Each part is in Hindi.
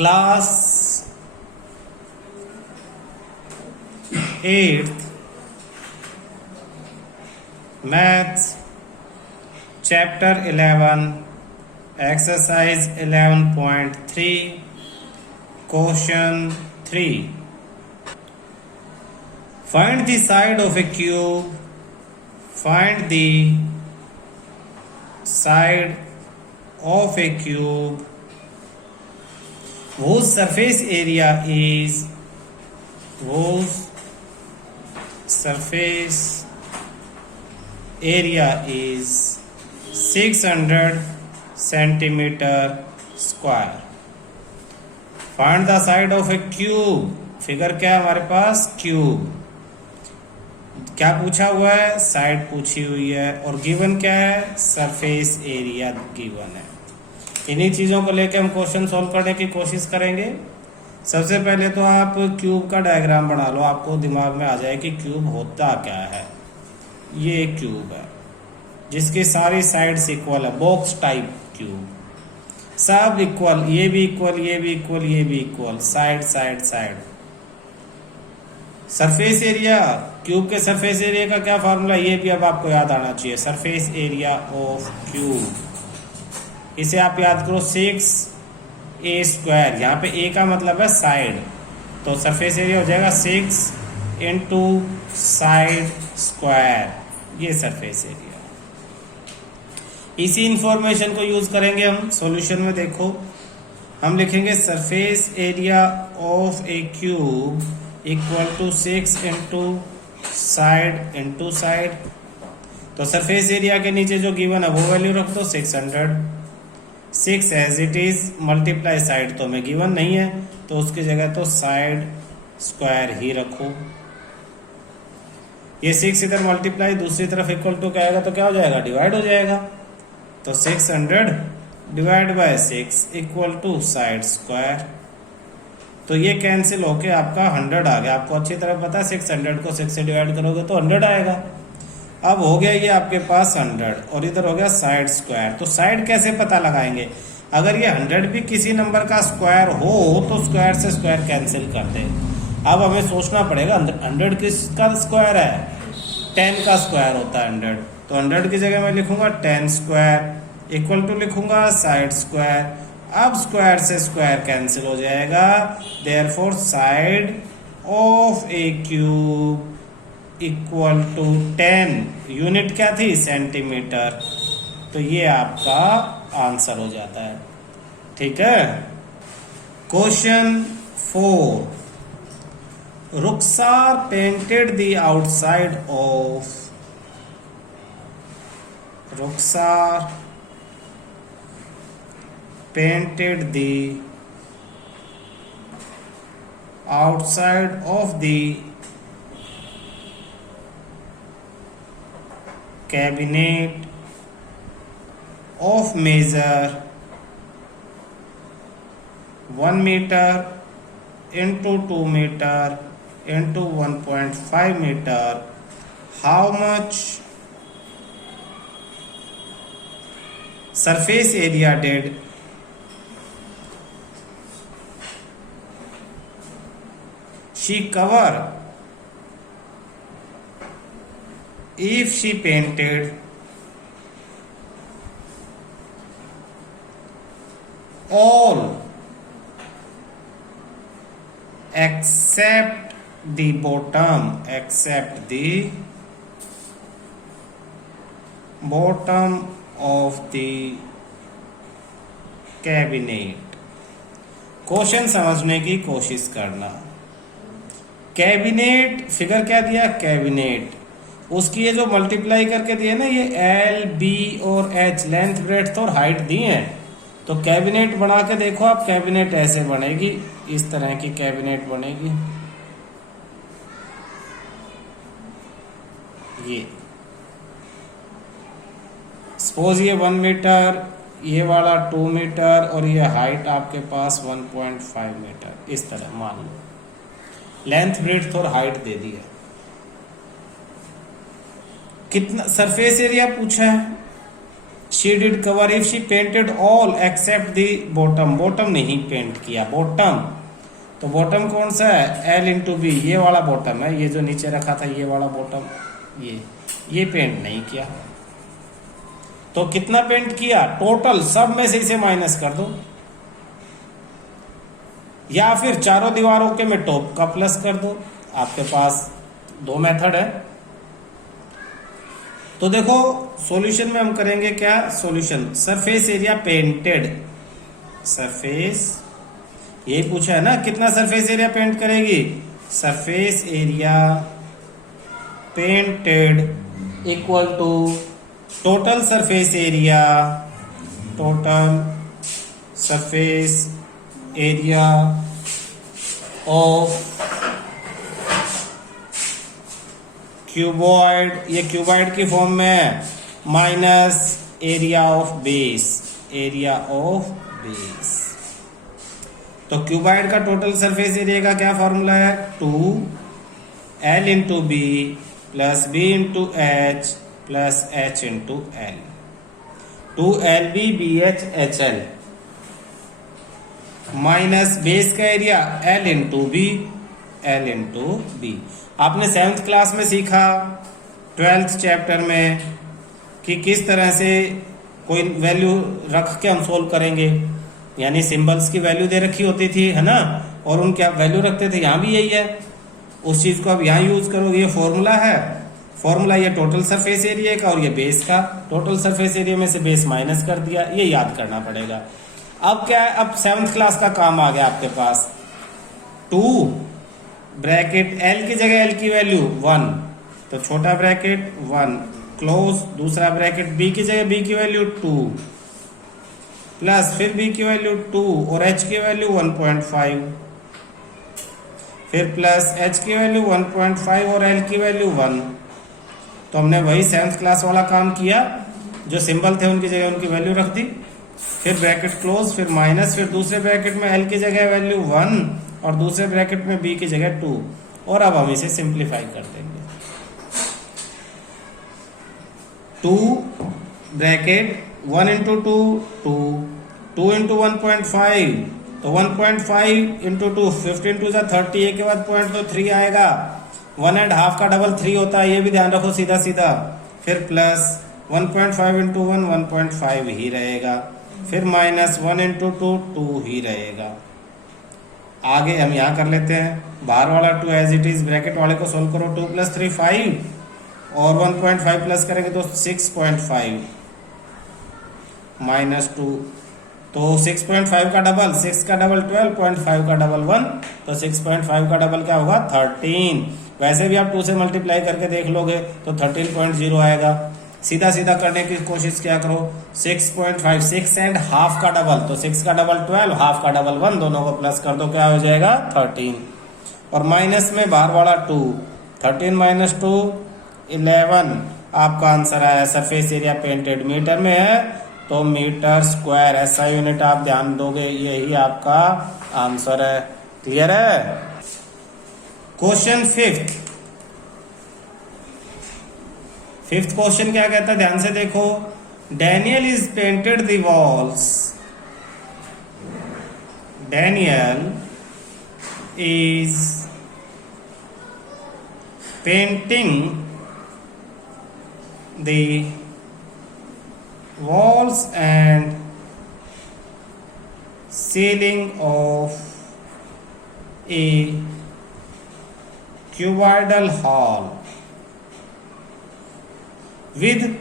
Class 8th maths chapter 11 exercise 11.3 question 3 find the side of a cube find the side of a cube whose surface area is 600 centimeter square. Find the side of a cube. Figure क्या है हमारे पास? क्यूब. क्या पूछा हुआ है? साइड पूछी हुई है. और गिवन क्या है? सरफेस एरिया गिवन है. इन्हीं चीज़ों को लेकर हम क्वेश्चन सॉल्व करने की कोशिश करेंगे. सबसे पहले तो आप क्यूब का डायग्राम बना लो, आपको दिमाग में आ जाए कि क्यूब होता क्या है. ये एक क्यूब है जिसकी सारी साइड्स इक्वल है, बॉक्स टाइप क्यूब, सब इक्वल, ये भी इक्वल, ये भी इक्वल, ये भी equal, side side side. Surface area, cube के सरफेस एरिया का क्या फार्मूला, ये भी अब आपको याद आना चाहिए. सरफेस एरिया ऑफ क्यूब, इसे आप याद करो 6a². यहाँ पे a का मतलब है साइड, तो सरफेस एरिया हो जाएगा 6 इंटू साइड स्क्वायर. ये सरफेस एरिया. इसी इंफॉर्मेशन को यूज करेंगे हम सॉल्यूशन में. देखो हम लिखेंगे surface area of a cube equal to 6 into side. तो सरफेस एरिया के नीचे जो गिवन है वो वैल्यू रख दो 600. 6 as it is multiply side तो हमें गिवन नहीं है, तो उसकी जगह तो साइड स्क्वायर ही रखो. ये 6 इधर मल्टीप्लाई, दूसरी तरफ इक्वल टू क्या आएगा, तो क्या हो जाएगा, डिवाइड हो जाएगा. तो 600 divide by 6 equal to side square. तो ये कैंसिल होके आपका 100 आ गया. आपको अच्छी तरह पता है 600 को 6 से डिवाइड करोगे तो 100 आएगा. अब हो गया ये आपके पास 100 और इधर हो गया साइड स्क्वायर. तो साइड कैसे पता लगाएंगे? अगर ये 100 भी किसी नंबर का स्क्वायर हो तो स्क्वायर से स्क्वायर कैंसिल कर दे. अब हमें सोचना पड़ेगा 100 किसका स्क्वायर है? 10 का स्क्वायर होता है 100. तो 100 की जगह मैं लिखूंगा 10 स्क्वायर इक्वल टू लिखूंगा साइड स्क्वायर. अब स्क्वायर से स्क्वायर कैंसिल हो जाएगा. Therefore side of a cube equal to 10. Unit क्या थी? सेंटीमीटर. तो ये आपका आंसर हो जाता है. ठीक है. Question 4. Rukhsar painted the outside of, Rukhsar painted the outside of the cabinet of measure 1 meter into 2 meter into 1.5 meter. How much surface area did she cover if she painted all except the bottom, except the bottom of the cabinet. Question समझने की कोशिश करना. कैबिनेट, फिगर क्या दिया? कैबिनेट. उसकी ये जो मल्टीप्लाई करके दिए ना, ये एल बी और एच, लेंथ ब्रेड्थ और हाइट दी है. तो कैबिनेट बना के देखो आप, कैबिनेट ऐसे बनेगी, इस तरह की कैबिनेट बनेगी. ये सपोज ये 1 मीटर, ये वाला 2 मीटर और ये हाइट आपके पास 1.5 मीटर, इस तरह मान लो. लेंथ ब्रेड्थ और हाइट दे दी है. कितना सरफेस एरिया पूछा है? She did cover if she painted all except the bottom, bottom नहीं पेंट किया, बॉटम, तो बॉटम कौन सा है, एल इंटू बी, ये वाला बॉटम है, ये जो नीचे रखा था ये वाला बॉटम, ये पेंट नहीं किया। तो कितना पेंट किया, टोटल सब में से इसे माइनस कर दो, या फिर चारों दीवारों के में टॉप का प्लस कर दो। आपके पास दो मेथड है। तो देखो सॉल्यूशन में हम करेंगे क्या, solution surface area painted, surface यही पूछा है ना, कितना सरफेस एरिया पेंट करेगी, surface area painted equal to total surface area, total surface area of cuboid, ये क्यूबॉइड की फॉर्म में है, minus area of base, area of base. तो क्यूबॉइड का टोटल सरफेस एरिया का क्या फॉर्मूला है, 2L into B plus B into H plus H into L, 2LB BH HL minus base का area L into B, L into B. आपने 7th क्लास में सीखा 12th चैप्टर में कि किस तरह से कोई वैल्यू रख के हम सोल्व करेंगे, यानी सिंबल्स की वैल्यू दे रखी होती थी, है ना, और उनके आप वैल्यू रखते थे, यहाँ भी यही है, उस चीज को आप यहाँ यूज करोगे। ये फॉर्मूला है, फॉर्मूला ये टोटल सरफेस एरिया का और ये बेस का, टोटल सरफेस एरिया में से बेस माइनस कर दिया, ये याद करना पड़ेगा। अब क्या है, अब 7th क्लास का काम आ गया आपके पास, 2 ब्रैकेट L की जगह L की वैल्यू 1, तो छोटा ब्रैकेट 1 क्लोज, दूसरा ब्रैकेट B की जगह B की वैल्यू 2 प्लस फिर B की वैल्यू 2 और H की वैल्यू 1.5, फिर प्लस H की वैल्यू 1.5 और L की वैल्यू 1। तो हमने वही 7th क्लास वाला काम किया, जो सिंबल थे उनकी जगह उनकी वैल्यू रख दी, फिर ब्रैकेट क्लोज, फिर माइनस, फिर दूसरे ब्रैकेट में L की जगह वैल्यू 1 और दूसरे ब्रैकेट में B की जगह 2, और अब हम इसे सिंप्लीफाई कर देंगे। 2 ब्रैकेट 1 इंटू 2 2, 2 इंटू 1.5, तो 1.5 इंटू 2 15 टू 30, एक के बाद पॉइंट तो 3 आएगा, 1.5 का डबल 3 होता है, ये भी ध्यान रखो सीधा सीधा, फिर प्लस 1.5 इंटू 1 1.5 ही रहेगा, फिर माइनस 1 इंटू 2 2 ही रहेगा। आगे हम यहाँ कर लेते हैं, बाहर वाला 2 एज इट इज, ब्रैकेट वाले को सोल्व करो, 2 प्लस 3 5 और 1.5 प्लस करेंगे तो 6.5 माइनस 2, तो 6.5 का डबल 6 का डबल 12.5 का डबल 1, तो 6.5 का डबल क्या होगा 13। वैसे भी आप 2 से मल्टीप्लाई करके देख लोगे तो 13.0 आएगा। सीधा सीधा करने की कोशिश क्या करो, 6.5 6 एंड हाफ का डबल, तो 6 का डबल 12, हाफ का डबल 1, दोनों को प्लस कर दो, क्या हो जाएगा 13, और माइनस में बाहर वाला 2, 13 माइनस 2 11। आपका आंसर आया, सरफेस एरिया पेंटेड मीटर में है तो मीटर स्क्वायर, ऐसा यूनिट आप ध्यान दोगे, यही आपका आंसर है। क्लियर है। क्वेश्चन फिफ्थ क्वेश्चन क्या कहता है, ध्यान से देखो, Daniel is painted the walls, Daniel is painting the walls and ceiling of a cuboidal hall with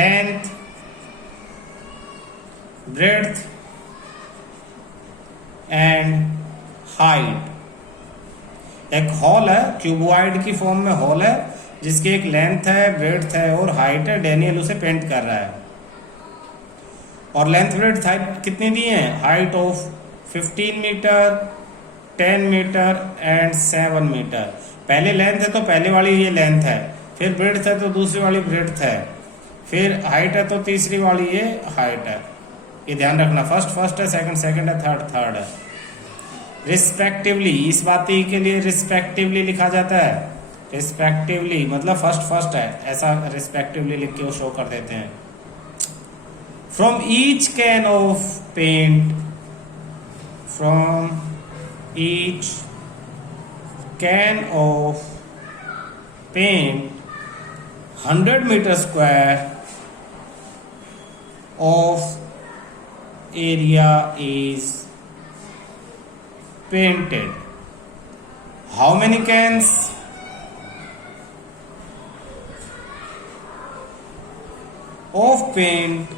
length, breadth and height। एक हॉल है, क्यूबॉइड की फॉर्म में हॉल है, जिसकी एक लेंथ है, ब्रेड्थ है और हाइट है। डैनियल उसे पेंट कर रहा है, और लेंथ ब्रेड्थ हाइट कितनी दी है, height of 15 metre, 10 metre and 7 metre. पहले लेंथ है तो पहले वाली ये लेंथ है, फिर ब्रेड्थ है तो दूसरी वाली ब्रेड्थ है, फिर हाइट है तो तीसरी वाली ये हाइट है। ये ध्यान रखना, फर्स्ट है, सेकंड है, थर्ड है, रिस्पेक्टिवली। इस बात के लिए रिस्पेक्टिवली लिखा जाता है, रिस्पेक्टिवली मतलब फर्स्ट है, ऐसा रिस्पेक्टिवली लिख के वो शो कर देते हैं। From each can of paint, from each can of paint 100 metre square of area is painted. How many cans? Of paint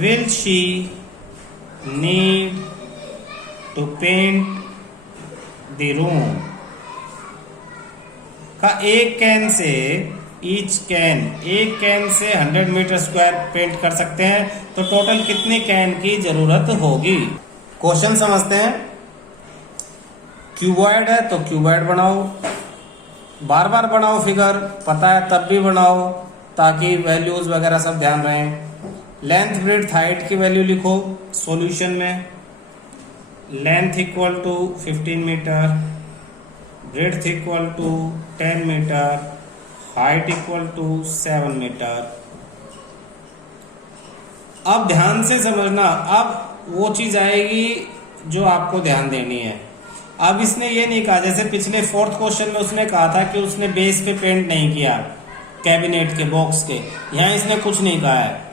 will she need to paint the room? का एक कैन से ईच कैन, एक can say 100 metre square paint कर सकते हैं, तो टोटल कितने कैन की जरूरत होगी। क्वेश्चन समझते हैं। क्यूबॉइड है तो क्यूबॉइड बनाओ, बार बार बनाओ, फिगर पता है तब भी बनाओ ताकि वैल्यूज वगैरह सब ध्यान रहें। लेंथ ब्रेड्थ हाइट की वैल्यू लिखो सॉल्यूशन में। Length equal to 15 metre, breadth equal to 10 metre, height equal to 7 metre. अब ध्यान से समझना, अब वो चीज आएगी जो आपको ध्यान देनी है। अब इसने ये नहीं कहा, जैसे पिछले 4th क्वेश्चन में उसने कहा था कि उसने बेस पे पेंट नहीं किया कैबिनेट के बॉक्स के, यहाँ इसने कुछ नहीं कहा है।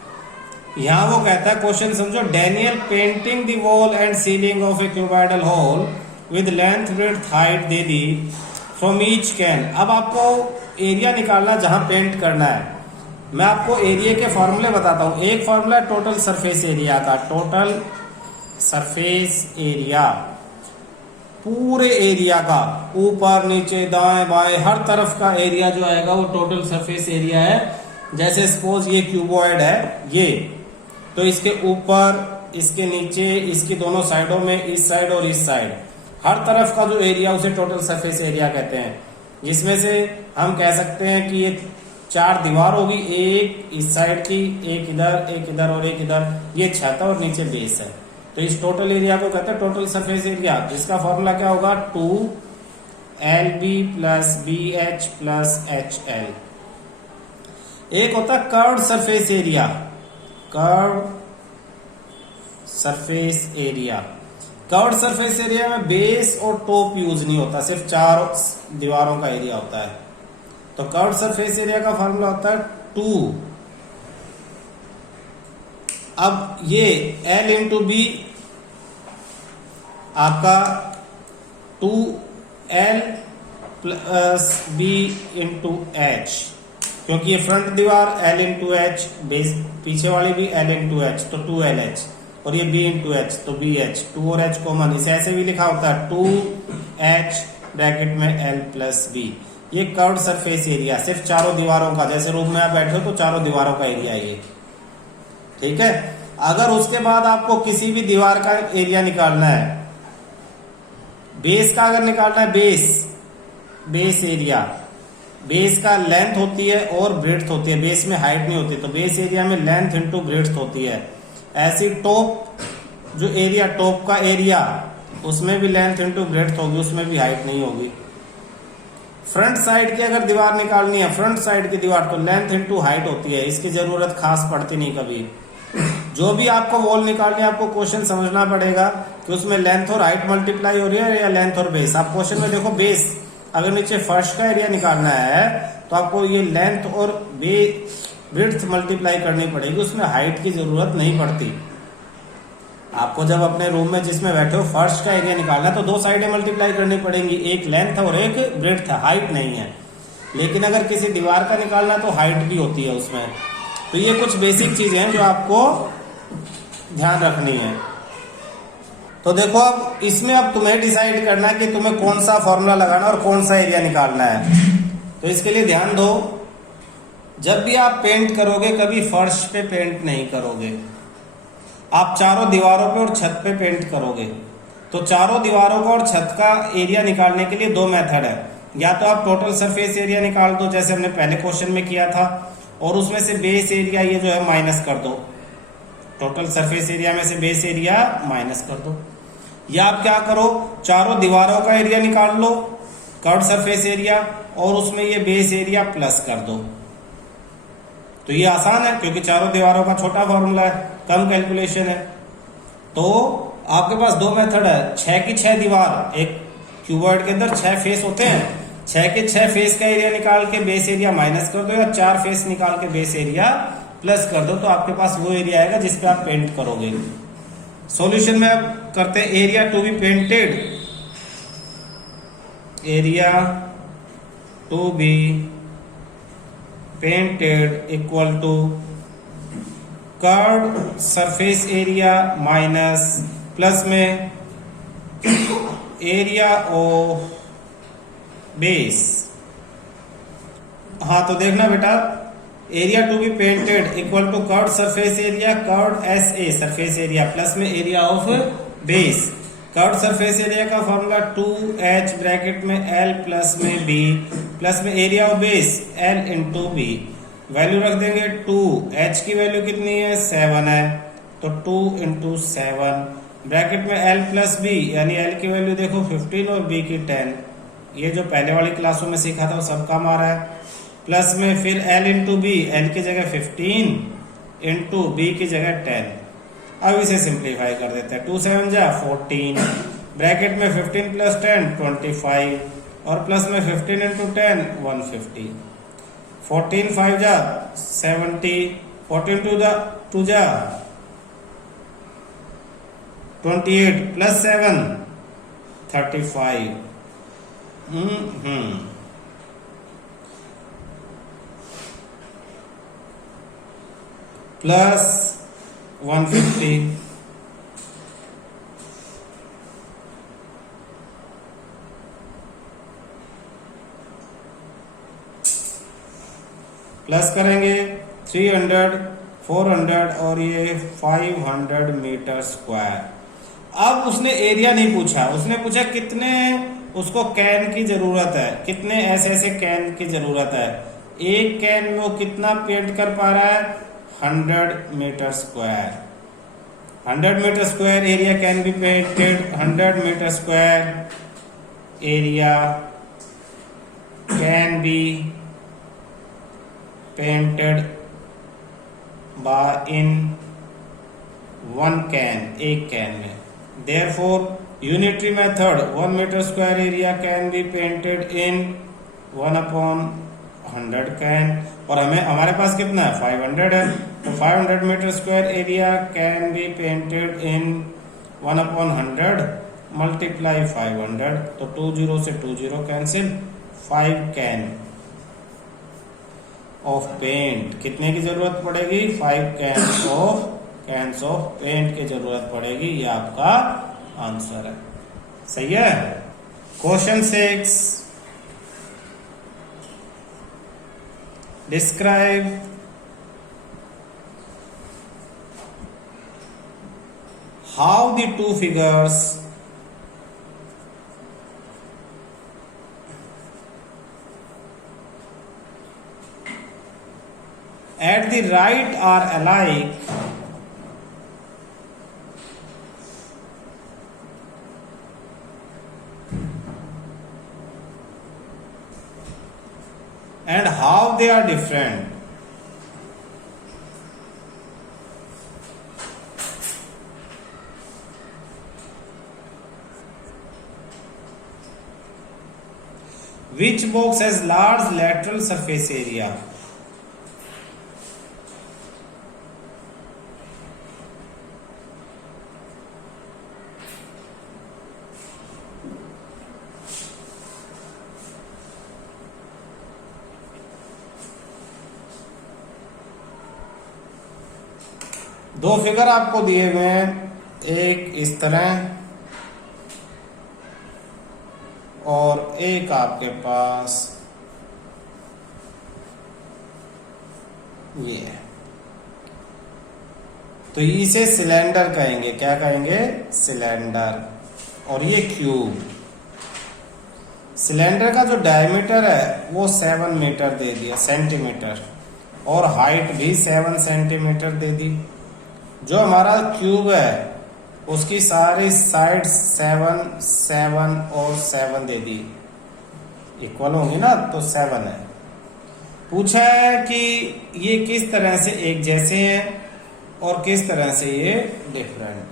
यहाँ वो कहता है, क्वेश्चन समझो, Daniel painting the wall and ceiling of A cuboidal hall with length breadth height they the from each can. अब आपको एरिया निकालना जहां पेंट करना है। मैं आपको एरिया के फॉर्मूले बताता हूं। एक फॉर्मूला टोटल सरफेस एरिया का, टोटल सरफेस एरिया पूरे एरिया का, ऊपर नीचे दाएं बाएं हर तरफ का एरिया जो आएगा वो टोटल सरफेस एरिया है। जैसे सपोज ये क्यूबॉइड है ये, तो इसके ऊपर, इसके नीचे, इसकी दोनों साइडों में, इस साइड और इस साइड, हर तरफ का जो एरिया उसे टोटल सरफेस एरिया कहते हैं। जिसमें से हम कह सकते हैं कि ये 4 दीवार होगी, एक इस साइड की, एक इधर और एक इधर, ये छत है और नीचे बेस है। तो इस टोटल एरिया को कहते हैं टोटल सरफेस एरिया, जिसका फॉर्मूला क्या होगा 2LB plus BH plus HL। एक होता है curved surface area, curved surface area. Curved surface area में बेस और टॉप यूज नहीं होता, सिर्फ 4 दीवारों का एरिया होता है। तो कर्व्ड सरफेस एरिया का फॉर्मूला होता है 2। अब ये L इंटू बी आपका 2L plus B into H, क्योंकि ये फ्रंट दीवार L इंटू H, बेस पीछे वाली भी L इंटू H, तो 2LH, और ये B इंटू H तो BH, 2 और H कॉमन, इसे ऐसे भी लिखा होता है 2H ब्रैकेट में L प्लस B। ये कर्व्ड सरफेस एरिया सिर्फ 4 दीवारों का, जैसे रूम में आप बैठे हो तो 4 दीवारों का एरिया है ये, ठीक है। अगर उसके बाद आपको किसी भी दीवार का एरिया निकालना है, बेस का अगर निकालना है, बेस एरिया, बेस का लेंथ होती है और ब्रेड्थ होती है, बेस में हाइट नहीं होती, तो बेस एरिया में लेंथ इंटू ब्रेड्थ होती है। ऐसी टॉप जो एरिया, टॉप का एरिया, उसमें भी लेंथ इंटू ब्रेड्थ होगी, उसमें भी हाइट नहीं होगी। फ्रंट साइड की अगर दीवार निकालनी है, फ्रंट साइड की दीवार, तो लेंथ इंटू हाइट होती है, इसकी जरूरत खास पड़ती नहीं कभी। जो भी आपको वॉल निकालनी है, आपको क्वेश्चन समझना पड़ेगा कि उसमें लेंथ और हाइट मल्टीप्लाई हो रही है या लेंथ और बेस। आप क्वेश्चन में देखो, बेस अगर नीचे फर्श का एरिया निकालना है तो आपको ये लेंथ और विड्थ मल्टीप्लाई करनी पड़ेगी, उसमें हाइट की जरूरत नहीं पड़ती। आपको जब अपने रूम में जिसमें बैठे हो फर्श का एरिया निकालना है तो 2 साइडें मल्टीप्लाई करनी पड़ेंगी, एक लेंथ और एक ब्रेड्थ, हाइट नहीं है। लेकिन अगर किसी दीवार का निकालना तो हाइट भी होती है उसमें। तो ये कुछ बेसिक चीजें हैं जो आपको ध्यान रखनी है। तो देखो, अब इसमें अब तुम्हें डिसाइड करना है कि तुम्हें कौन सा फॉर्मूला लगाना और कौन सा एरिया निकालना है। तो इसके लिए ध्यान दो, जब भी आप पेंट करोगे कभी फर्श पे पेंट नहीं करोगे, आप 4 दीवारों पे और छत पे पेंट करोगे। तो 4 दीवारों का और छत का एरिया निकालने के लिए 2 मेथड है। या तो आप टोटल सरफेस एरिया निकाल दो जैसे हमने पहले क्वेश्चन में किया था, और उसमें से बेस एरिया ये जो है माइनस कर दो, टोटल सरफेस एरिया में से बेस एरिया माइनस कर दो। या आप क्या करो, 4 दीवारों का एरिया निकाल लो कर्व सरफेस एरिया और उसमें ये बेस एरिया प्लस कर दो। तो ये आसान है क्योंकि चारों दीवारों का छोटा फॉर्मूला है, कम कैलकुलेशन है। तो आपके पास दो मेथड है, 6 की 6 दीवार, एक क्यूबॉइड के अंदर 6 फेस होते हैं, 6 के 6 फेस का एरिया निकाल के बेस एरिया माइनस कर दो या 4 फेस निकाल के बेस एरिया प्लस कर दो, तो आपके पास वो एरिया आएगा जिस पे आप पेंट करोगे। सॉल्यूशन में अब करते हैं area to be painted, area to be painted equal to curve surface area minus plus में एरिया ऑफ बेस। हाँ तो देखना बेटा, area to be painted equal to curve surface area, curve S A surface area plus में area of base. Curve surface area का फॉर्मूला 2h ब्रैकेट में l प्लस में b प्लस में area of base l into B. Value रख देंगे 2, h की वैल्यू कितनी है 7 है, तो 2 इंटू 7 ब्रैकेट में l प्लस बी, यानी l की वैल्यू देखो 15 और b की 10। ये जो पहले वाली क्लासों में सीखा था वो सब काम आ रहा है। प्लस में फिर l इंटू बी, l की जगह 15 इंटू b की जगह 10। अब इसे सिंप्लीफाई कर देते हैं, 2 7 जा 14 ब्रैकेट में 15 प्लस 10 25 और प्लस में 15 इंटू 10 150, 14 5 जा 70, 14 2 जा 28 प्लस 7 35। प्लस 150 प्लस करेंगे 300 400 और ये 500 मीटर स्क्वायर। अब उसने एरिया नहीं पूछा, उसने पूछा कितने उसको कैन की जरूरत है, कितने ऐसे कैन की जरूरत है। एक कैन में वो कितना पेंट कर पा रहा है 100 metre square. 100 metre square area can be painted, 100 metre square area can be painted by in one can, एक कैन में। Therefore unitary method 1 metre square area can be painted in 1/100 can, और हमारे पास कितना है 500 है, तो 500 metre square area can be painted in 1/100 multiply 500, तो 2 0 से 2 0 कैंसिल, 5 कैन ऑफ पेंट। कितने की जरूरत पड़ेगी 5 कैन्स ऑफ पेंट की जरूरत पड़ेगी। ये आपका आंसर है, सही है। Question 6, describe how the two figures at the right are alike and how they are different. Which box has large lateral surface area? दो फिगर आपको दिए हुए हैं, एक इस तरह और एक आपके पास ये है। तो इसे सिलेंडर कहेंगे, क्या कहेंगे सिलेंडर, और ये क्यूब। सिलेंडर का जो डायमीटर है वो 7 मीटर दे दिया, सेंटीमीटर, और हाइट भी 7 सेंटीमीटर दे दी। जो हमारा क्यूब है उसकी सारी साइड 7 7 और 7 दे दी, इक्वल होंगी ना, तो 7 है। पूछा है कि ये किस तरह से एक जैसे हैं और किस तरह से ये डिफरेंट है।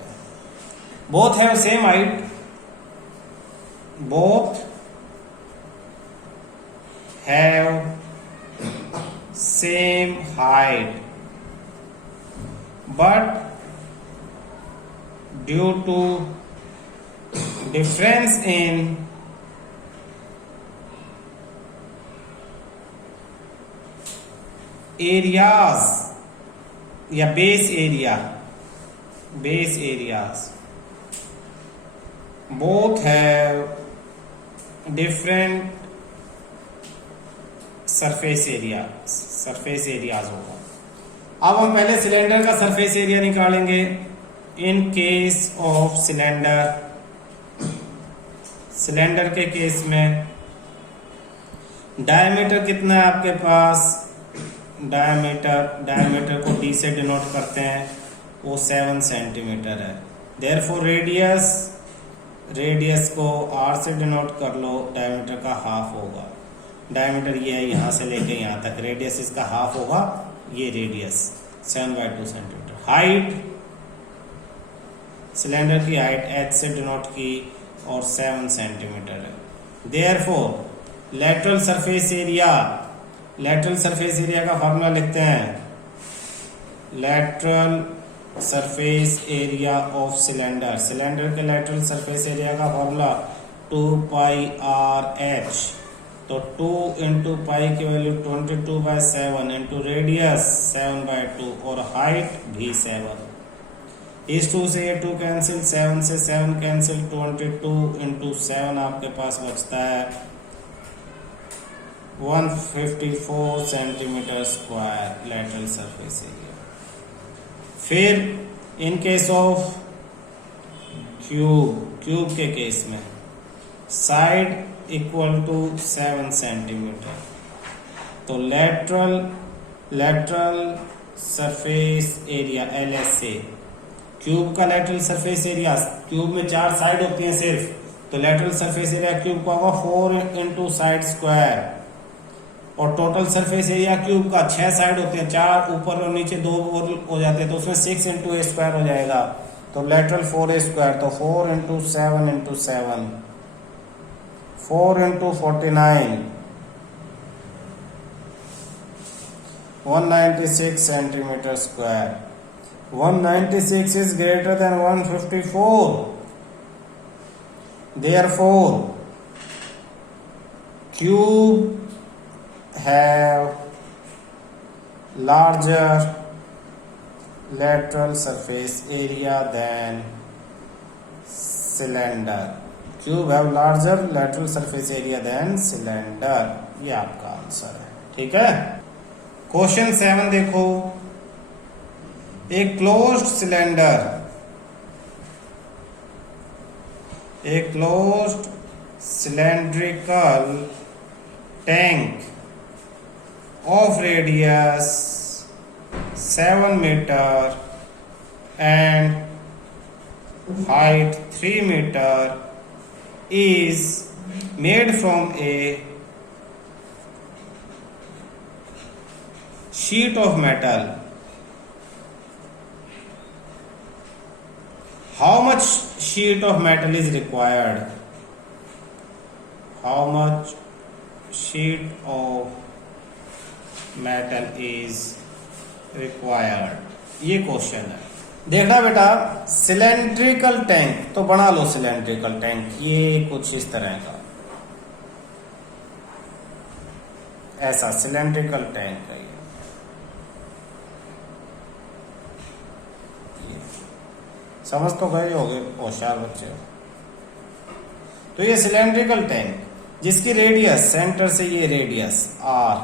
Both have same height, both have same height, but due to difference in areas या base areas, both have different surface areas होगा। अब हम पहले सिलेंडर का सरफेस एरिया निकालेंगे। इन केस ऑफ सिलेंडर के केस में डायमीटर कितना है आपके पास, डायमीटर को d से डिनोट करते हैं, वो 7 सेंटीमीटर है। देयरफॉर रेडियस को r से डिनोट कर लो, डायमीटर का हाफ होगा। डायमीटर ये है यहाँ से लेके यहाँ तक, रेडियस इसका हाफ होगा, ये रेडियस 7/2 सेंटीमीटर। हाइट, सिलेंडर की हाइट h से डिनोट की और 7 सेंटीमीटर है। देयरफॉर लेटरल सरफेस एरिया का फॉर्मूला लिखते हैं। Lateral surface area of cylinder के लेटरल सरफेस एरिया का फॉर्मूला 2πr/h। तो 2 इंटू पाई की वैल्यू 22/7 इंटू रेडियस 7/2 और हाइट भी 7। इस 2 से ये 2 कैंसिल, 7 से 7 कैंसिल, 22 इंटू 7 आपके पास बचता है 154 centimetre square lateral surface area. फिर इन केस ऑफ क्यूब के केस में साइड इक्वल टू 7 सेंटीमीटर, तो lateral surface area LSA, cube का लेटरल सरफेस एरिया, क्यूब में 4 साइड होती हैं सिर्फ, तो लेटरल सरफेस एरिया क्यूब का होगा 4 इंटू साइड स्क्वायर, और टोटल सरफेस एरिया क्यूब का 6 साइड होते हैं, 4 ऊपर और नीचे 2 और हो जाते हैं, तो उसमें 6 इंटू a स्क्वायर हो जाएगा, तो लेटरल 4a स्क्वायर, तो 4 into 7 into 7, 4 into 49, 196 centimeter square. 196 is greater than 154. Therefore, cube have larger lateral surface area than cylinder. Cube have larger lateral surface area than cylinder. ये आपका आंसर है, ठीक है। क्वेश्चन 7 देखो, एक closed cylinder, a closed cylindrical tank of radius 7 meter and height 3 meter is made from a sheet of metal. How much sheet of metal is required? How much sheet of metal is required? ये क्वेश्चन है। देखना बेटा, सिलेंड्रिकल टैंक, तो बना लो सिलेंड्रिकल टैंक, ये कुछ इस तरह का, ऐसा सिलेंड्रिकल टैंक है ये। समझ तो गए होगे होशियार बच्चे। तो ये सिलेंड्रिकल टैंक जिसकी रेडियस, सेंटर से ये रेडियस r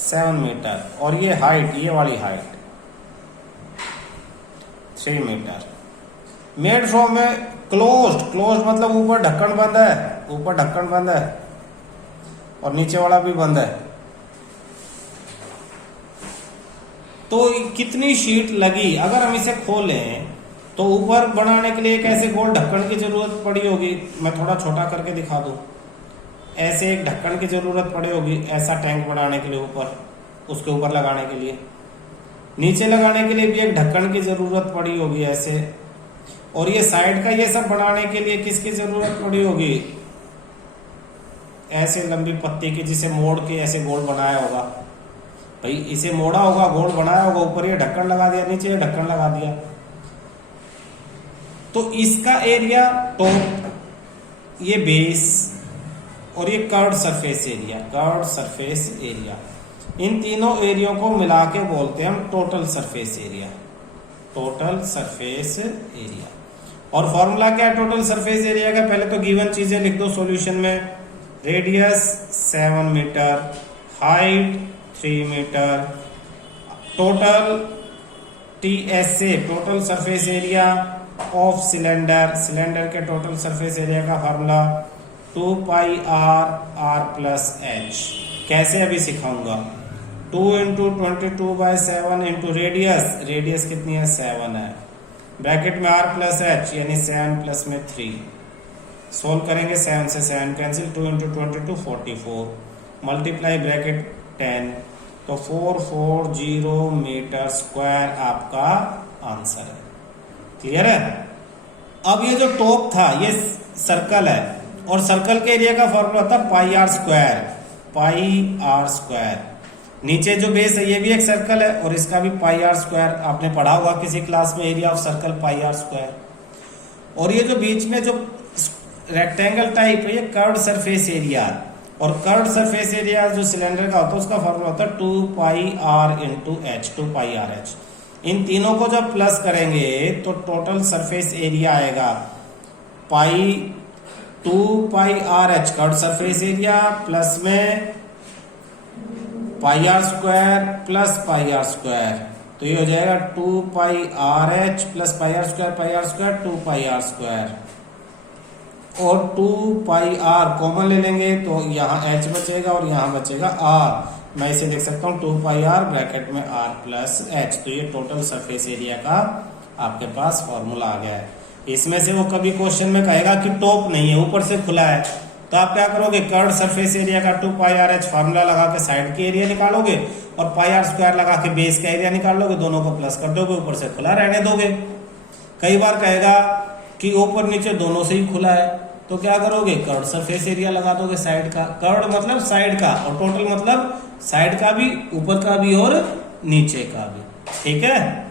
7 मीटर और ये हाइट, ये वाली height 3 metre, made from a closed मतलब ऊपर ढक्कन बंद है, ऊपर ढक्कन बंद है और नीचे वाला भी बंद है। तो कितनी शीट लगी, अगर हम इसे खोलें तो ऊपर बनाने के लिए एक ऐसे गोल ढक्कन की जरूरत पड़ी होगी। मैं थोड़ा छोटा करके दिखा दूं। ऐसे एक ढक्कन की जरूरत पड़ी होगी, ऐसा टैंक बढ़ाने के लिए ऊपर, उसके ऊपर लगाने के लिए। नीचे लगाने के लिए भी एक ढक्कन की जरूरत पड़ी होगी ऐसे। और ये साइड का ये सब बनाने के लिए किसकी जरूरत पड़ी होगी, ऐसे लंबी पत्ती की, जिसे मोड़ के ऐसे गोल बनाया होगा। भाई इसे मोड़ा होगा, गोल बनाया होगा, ऊपर ये ढक्कन लगा दिया, नीचे ये ढक्कन लगा दिया। तो इसका एरिया टॉप, ये बेस, और ये curved surface area, curved surface area, इन तीनों एरिया को मिला के बोलते हैं हम total surface area, total surface area. और फॉर्मूला क्या है टोटल सरफेस एरिया का, पहले तो गिवन चीजें लिख दो सॉल्यूशन में। Radius 7 metre, height 3 metre, total TSA total surface area of cylinder, cylinder के टोटल सरफेस एरिया का formula 2 pi r plus h। कैसे अभी सिखाऊंगा। 2 इंटू 22/7 इंटू रेडियस, रेडियस कितनी है 7 है, ब्रैकेट में r प्लस h यानी 7 प्लस में 3। सोल्व करेंगे 7 से 7 कैंसिल, 2 इंटू 22 44, मल्टीप्लाई ब्रैकेट 10, तो 440 मीटर स्क्वायर आपका आंसर है। क्लियर है। अब ये जो टॉप था ये सर्कल है, और सर्कल के एरिया का फॉर्मूला था pi R square, pi R square. नीचे जो बेस है ये भी एक सर्कल है, और इसका भी पाई आर स्क्वायर, आपने पढ़ा होगा किसी क्लास में, area of circle pi R square. और ये जो बीच में जो रेक्टेंगल टाइप है ये कर्व्ड सरफेस एरिया, और कर्व्ड सरफेस एरिया जो सिलेंडर का होता है उसका फॉर्मूला होता है 2 pi R into H, 2 pi R H. इन तीनों को जब प्लस करेंगे तो टोटल सरफेस एरिया आएगा 2 pi R H curved surface area plus में pi R square plus pi R square, तो ये हो जाएगा 2 pi R H plus pi R square 2 pi R square, और 2 पाई आर कॉमन ले लेंगे तो यहाँ h बचेगा और यहाँ बचेगा r। मैं इसे लिख सकता हूँ 2 पाई आर ब्रैकेट में r प्लस h। तो ये टोटल सरफेस एरिया का आपके पास फॉर्मूला आ गया है। इसमें से वो कभी क्वेश्चन में कहेगा कि टॉप नहीं है, ऊपर से खुला है, तो आप क्या करोगे, कर्व्ड सरफेस एरिया का 2 पाई आर एच फार्मूला लगा के साइड के एरिया निकालोगे, और पाई आर स्क्वायर लगा के बेस का एरिया निकाल लोगे, दोनों को प्लस कर दोगे, ऊपर से खुला रहने दोगे। कई बार कहेगा कि ऊपर नीचे दोनों से ही खुला है, तो क्या करोगे, कर्व्ड सरफेस एरिया लगा दोगे साइड का। कर्व्ड मतलब साइड का, और टोटल मतलब साइड का भी, ऊपर का भी और नीचे का भी। ठीक है।